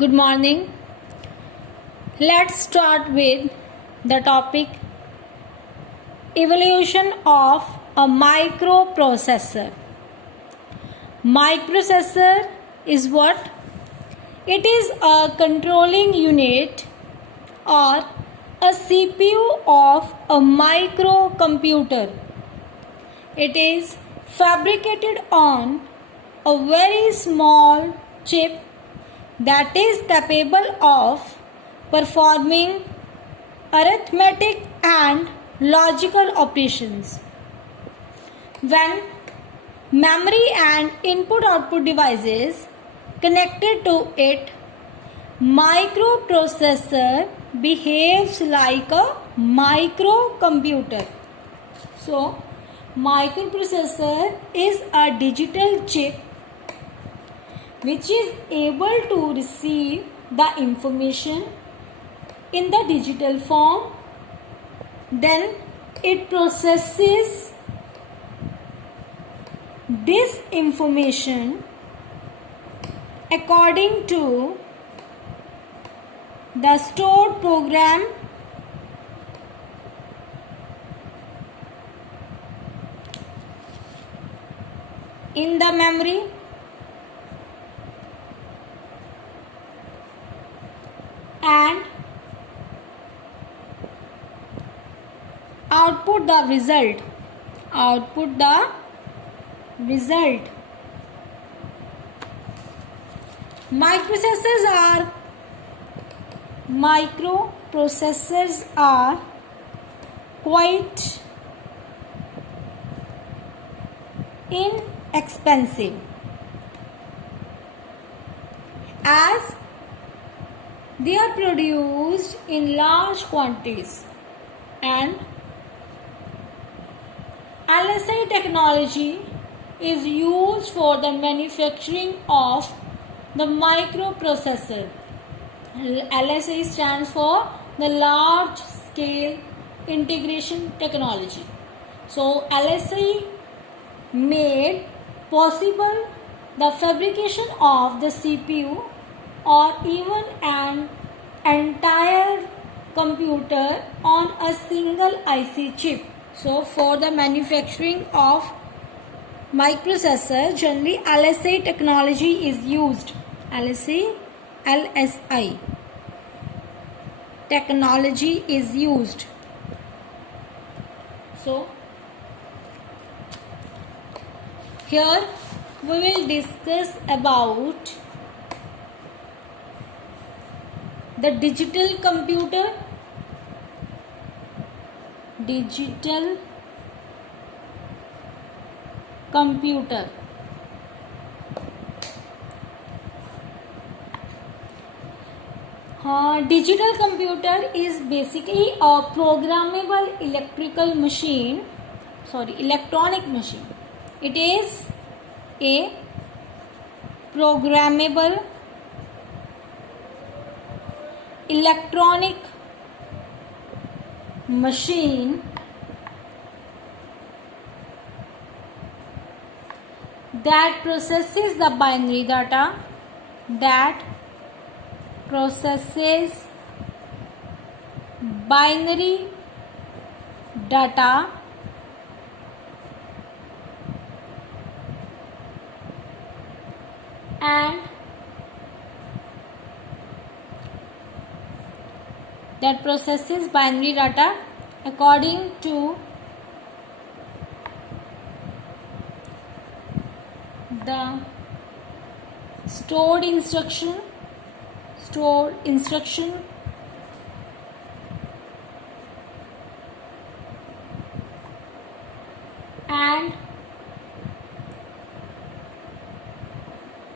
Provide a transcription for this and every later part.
Good morning. Let's start with the topic evolution of a microprocessor. Microprocessor is what? It is a controlling unit or a CPU of a microcomputer. It is fabricated on a very small chip that is capable of performing arithmetic and logical operations. When memory and input-output devices connected to it, microprocessor behaves like a microcomputer. So, microprocessor is a digital chip which is able to receive the information in the digital form. Then it processes this information according to the stored program in the memory and output the result. Microprocessors are quite inexpensive as they are produced in large quantities, and LSI technology is used for the manufacturing of the microprocessor. LSI stands for the large scale integration technology. So LSI made possible the fabrication of the CPU or even an entire computer on a single IC chip. So for the manufacturing of microprocessor, generally LSI technology is used. LSI technology is used. So here we will discuss about the digital computer. Digital computer is basically a programmable electronic machine. It is a programmable electronic machine that processes the binary data and that processes binary data according to the stored instruction and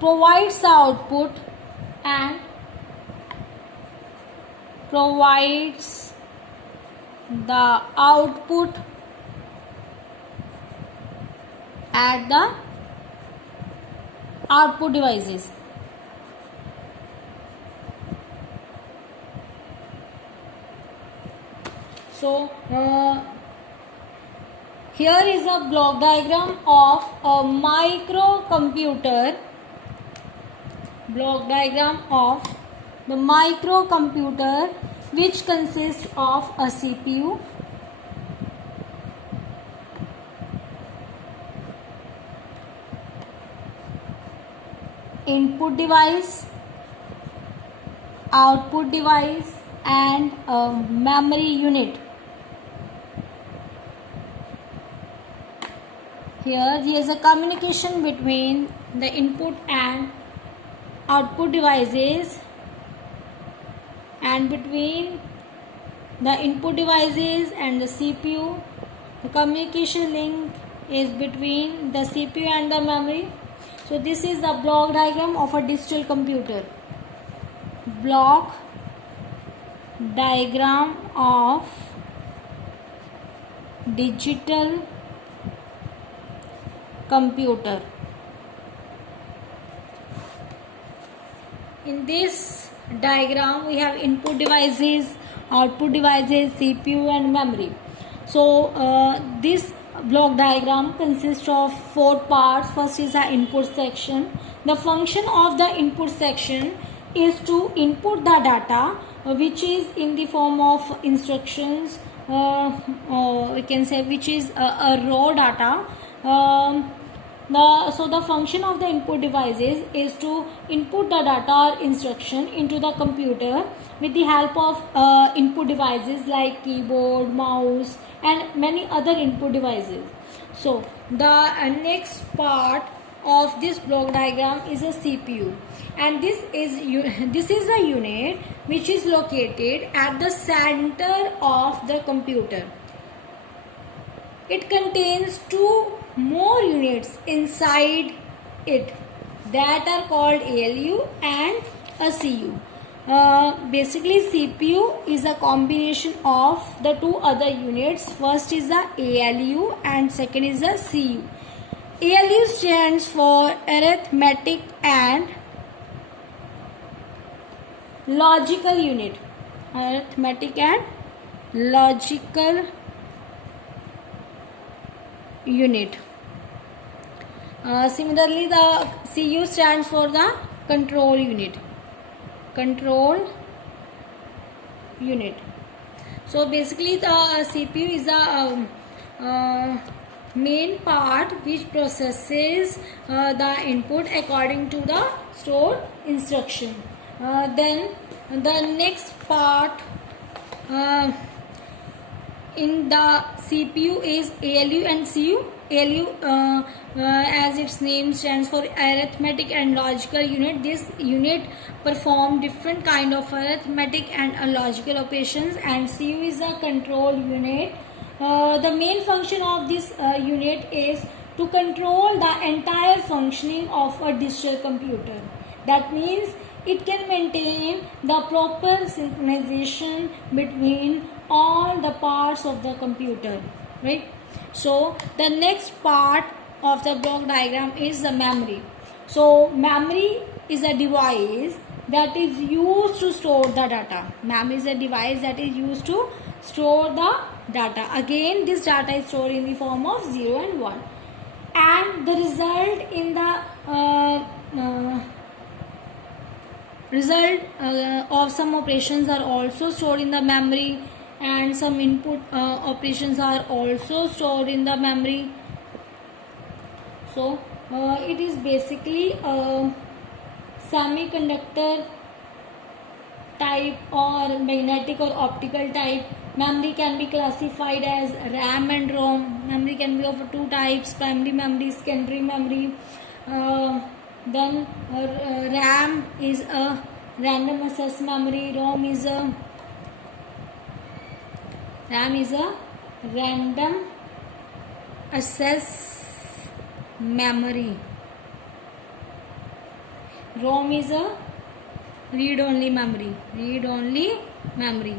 provides the output and provides the output at the output devices. So here is a block diagram of a microcomputer. Block diagram of The microcomputer, which consists of a CPU, input device, output device, and a memory unit. Here there is a communication between the input and output devices, and between the input devices and the CPU. The communication link is between the CPU and the memory. So this is the block diagram of a digital computer. Block diagram of digital computer. In this diagram we have input devices, output devices, CPU and memory. So this block diagram consists of 4 parts. First is the input section. The function of the input section is to input the data which is in the form of instructions, we can say, which is a raw data. So the function of the input devices is to input the data or instruction into the computer with the help of input devices like keyboard, mouse and many other input devices. So the next part of this block diagram is a CPU, and this is a unit which is located at the center of the computer. It contains 2 more units inside it that are called ALU and a CU. Basically CPU is a combination of the 2 other units. First is the ALU and second is the CU. ALU stands for arithmetic and logical unit. Arithmetic and logical unit. Similarly, the CU stands for the control unit. Control unit. So basically the CPU is the main part which processes the input according to the stored instruction. Then the next part in the CPU is ALU and CU. ALU as its name stands for arithmetic and logical unit. This unit perform different kind of arithmetic and logical operations, and CU is a control unit. The main function of this unit is to control the entire functioning of a digital computer. That means it can maintain the proper synchronization between all the parts of the computer, right? So the next part of the block diagram is the memory. So memory is a device that is used to store the data. Memory is a device that is used to store the data. Again, this data is stored in the form of 0 and 1, and the result in the result of some operations are also stored in the memory, and some input operations are also stored in the memory. So it is basically a semiconductor type or magnetic or optical type. Memory can be classified as RAM and ROM. Memory can be of 2 types: primary memory, secondary memory. Then RAM is a random access memory. RAM is a random access memory. ROM is a read-only memory. Read-only memory.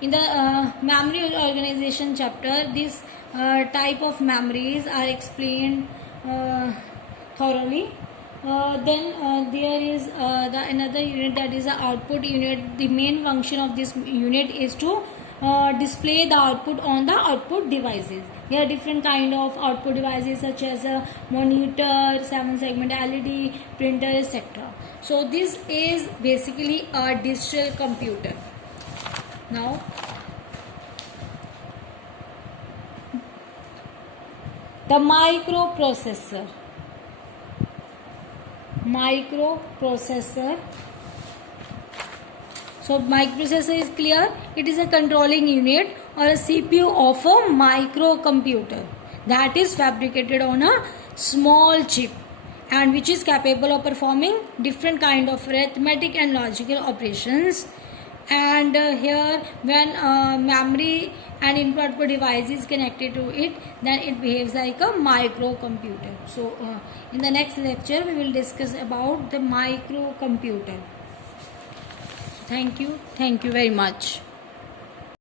In the memory organization chapter, this type of memories are explained thoroughly. Then there is another unit, that is the output unit. The main function of this unit is to display the output on the output devices. There are different kind of output devices such as a monitor, 7-segment LED, printer, etc. So this is basically a digital computer. Now the microprocessor. So microprocessor is clear. It is a controlling unit or a CPU of a microcomputer that is fabricated on a small chip and which is capable of performing different kind of arithmetic and logical operations. And here when memory and input device is connected to it, then it behaves like a microcomputer. So in the next lecture we will discuss about the microcomputer. Thank you very much.